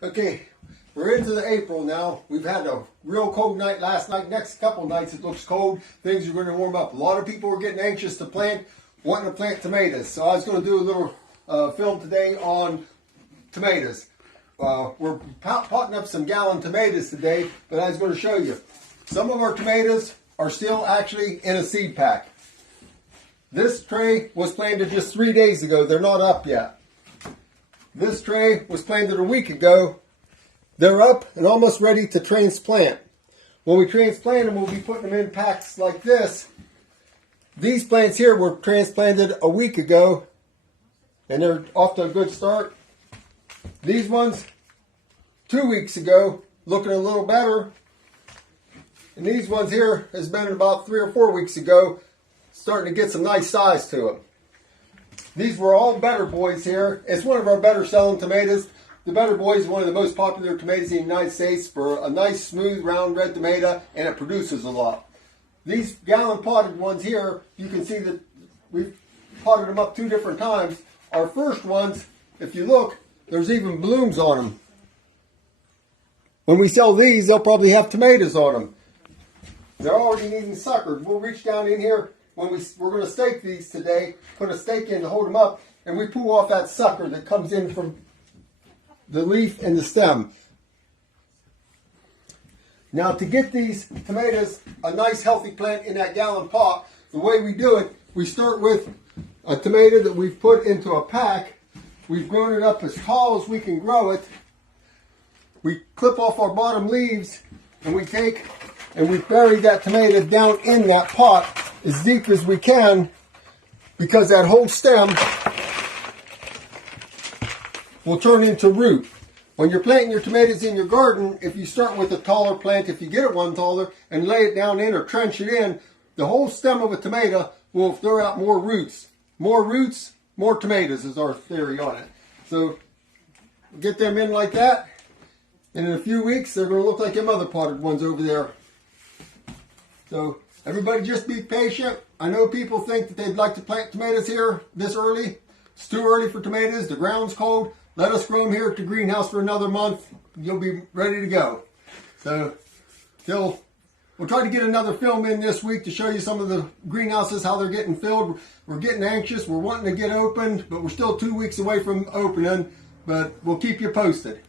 Okay, we're into the April now. We've had a real cold night last night. Next couple nights it looks cold. Things are going to warm up. A lot of people are getting anxious to plant, wanting to plant tomatoes. So I was going to do a little film today on tomatoes. We're potting up some gallon tomatoes today, but I was going to show you. Some of our tomatoes are still actually in a seed pack. This tray was planted just 3 days ago. They're not up yet. This tray was planted a week ago. They're up and almost ready to transplant. When we transplant them, we'll be putting them in packs like this. These plants here were transplanted a week ago, and they're off to a good start. These ones, 2 weeks ago, looking a little better. And these ones here has been about 3 or 4 weeks ago, starting to get some nice size to them. These were all Better Boys here. It's one of our better selling tomatoes. The Better Boys is one of the most popular tomatoes in the United States for a nice, smooth, round red tomato, and it produces a lot. These gallon potted ones here, you can see that we've potted them up 2 different times. Our first ones, if you look, there's even blooms on them. When we sell these, they'll probably have tomatoes on them. They're already needing suckered. We'll reach down in here when we're going to stake these today, put a stake in to hold them up, and we pull off that sucker that comes in from the leaf and the stem. Now, to get these tomatoes a nice healthy plant in that gallon pot, the way we do it, we start with a tomato that we've put into a pack. We've grown it up as tall as we can grow it. We clip off our bottom leaves, and we take and we bury that tomato down in that pot as deep as we can, because that whole stem will turn into root. When you're planting your tomatoes in your garden, if you start with a taller plant, if you get it one taller, and lay it down in or trench it in, the whole stem of a tomato will throw out more roots. More roots, more tomatoes is our theory on it. So get them in like that, and in a few weeks they're going to look like them other potted ones over there. So everybody just be patient. I know people think that they'd like to plant tomatoes here this early. It's too early for tomatoes. The ground's cold. Let us grow them here at the greenhouse for another month. You'll be ready to go. So we'll try to get another film in this week to show you some of the greenhouses, how they're getting filled. We're getting anxious. We're wanting to get opened, but we're still 2 weeks away from opening. But we'll keep you posted.